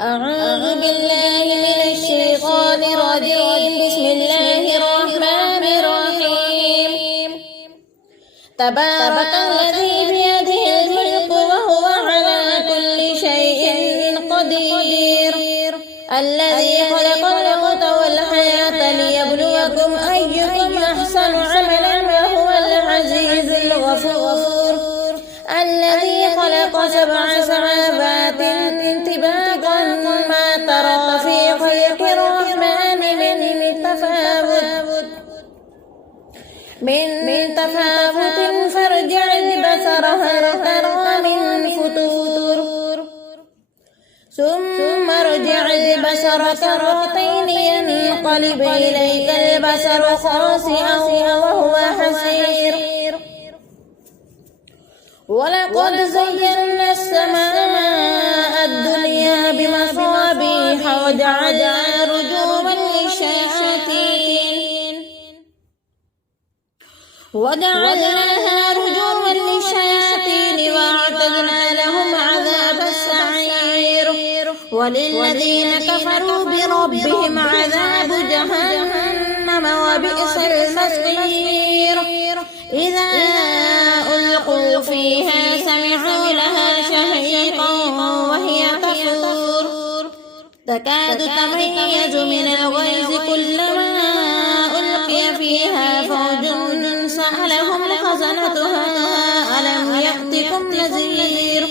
أعوذ بالله من الشيطان الرجيم. بسم الله الرحمن الرحيم. تبارك الذي بيده الملك وهو على كل شيء قدير. الذي خلق الموت والحياة ليبلوكم أيكم أحسن عملا وهو العزيز الغفور. الذي خلق 7 سماوات طباقا ما ترى في خلق الرحمن من تفاوت فارجع البصر هل ترى من فطور. ثم ارجع البصر كرتين ينقلب إليك البصر خاسئا وهو حسير. ولقد زينا السماء الدنيا بمصابيح وجعلنا رجوما للشياطين وأعتدنا لهم عذاب السعير. وللذين كفروا بربهم عذاب جهنم وبئس المصير. إذا ألقوا فيها سمعوا لها شهيقا وهي تفور تكاد تميز من الغيظ كلما ألقي فيها فوج سألهم خزنتها ألم يأتكم نذير.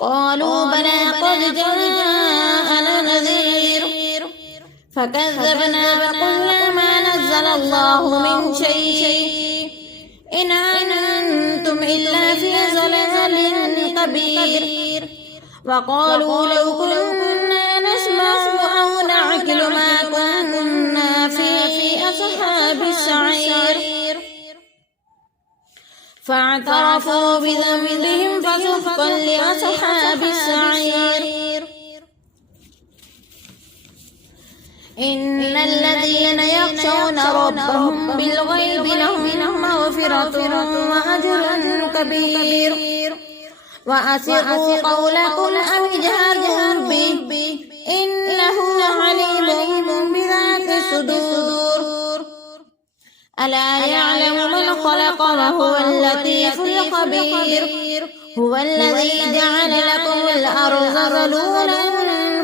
قالوا بلى قد جاءنا نذير فكذبنا وقلنا ما نزل الله من شيء إن أنتم إلا في ضلال كبير. وقالوا لو كنا نسمع أو نعقل ما كنا في أصحاب السعير. فاعترفوا بذنبهم فسحقا لأصحاب السعير. إن الذين يخشون ربهم بالغيب لهم مغفرة وأجر كبير. وأسروا قولكم أو اجهروا به إنه عليم بذات الصدور. ألا يعلم من خلق وهو اللطيف الخبير. هو الذي جعل لكم الأرض ذلولا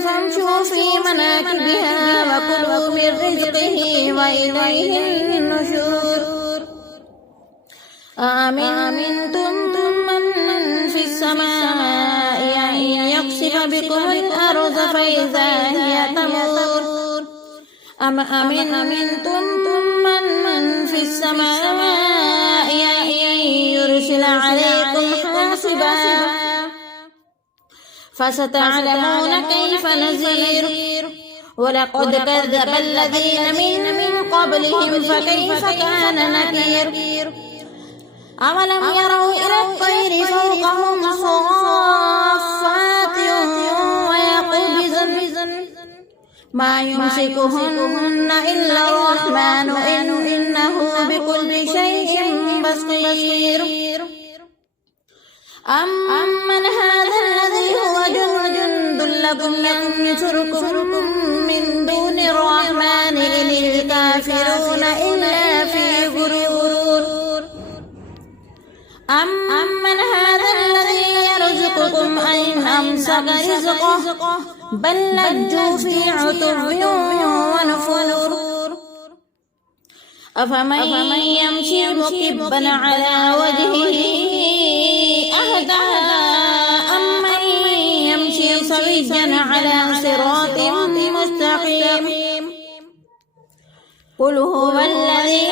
فامشوا في مناكبها وكلوا من رزقه وإليه النشور. أأمنتم من في السماء أن يخسف بكم الأرض فإذا هي تمور. أم أمنتم من في السماء أن يرسل عليكم حاصبا فستعلمون كيف نذير. ولقد كذب الذين من قبلهم فكيف كان نكير. أولم يروا إلى الطير فوقهم صافات ويقبضن ما يمسكهن إلا الرحمن إنه بكل شيء بصير. أمن هذا الذي هو جند لكم ينصركم من دون الرحمن إن الكافرون إلا في غرور. أمن هذا الذي يرزقكم أين أمسك رزقه بل لجوا في عتو ونفور. أفمن يمشي مكبا على وجهه أهدى أمن يمشي سويا على صراط مستقيم. قل هو الذي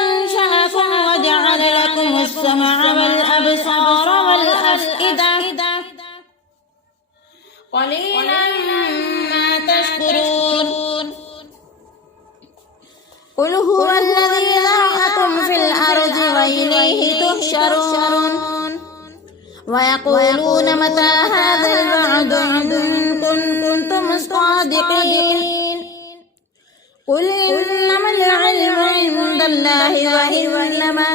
أنشأكم وجعل لكم السمع والأبصار والأفئدة قليلا ما تشكرون. قل هو الذي ذرأكم في الأرض وإليه تحشرون. ويقولون متى هذا الوعد إن كنتم صادقين. قل إنما العلم عند الله وإنما